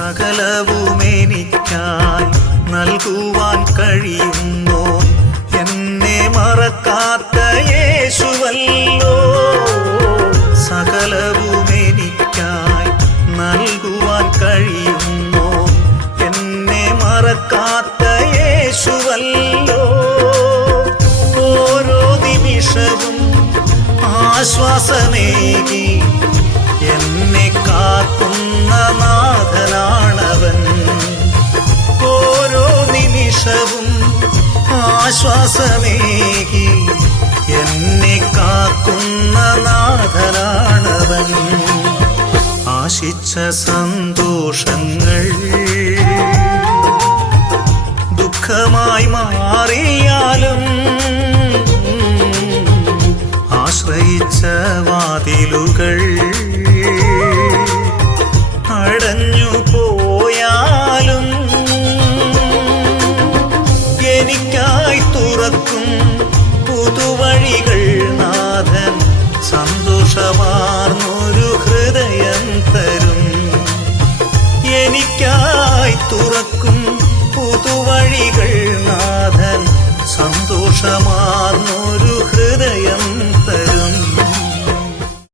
സകലവുമെനിക്കായി നൽകുവാൻ കഴിയുന്നു എന്നെ മറക്കാത്ത യേശുവല്ലോ. സകലവുമെനിക്കായി നൽകുവാൻ കഴിയുന്നു എന്നെ മറക്കാത്ത യേശുവല്ലോ. ഓരോ നിമിഷവും ആശ്വാസമേകി എന്നെ കാക്കുന്ന നാഥനാണവൻ. ഓരോ നിമിഷവും ആശ്വാസമേകി എന്നെ കാക്കുന്ന നാഥനാണവൻ. ആശിച്ച സന്തോഷങ്ങൾ ദുഃഖമായി മാറിയാലും ആശ്രയിച്ച വാതിലുകൾ അടഞ്ഞു പോയാലും എനിക്കായി തുറക്കും പുതുവഴികൾ നാഥൻ. സന്തോഷമാർന്നൊരു ഹൃദയം തരും. എനിക്കായി തുറക്കും പുതുവഴികൾ നാഥൻ. സന്തോഷമാ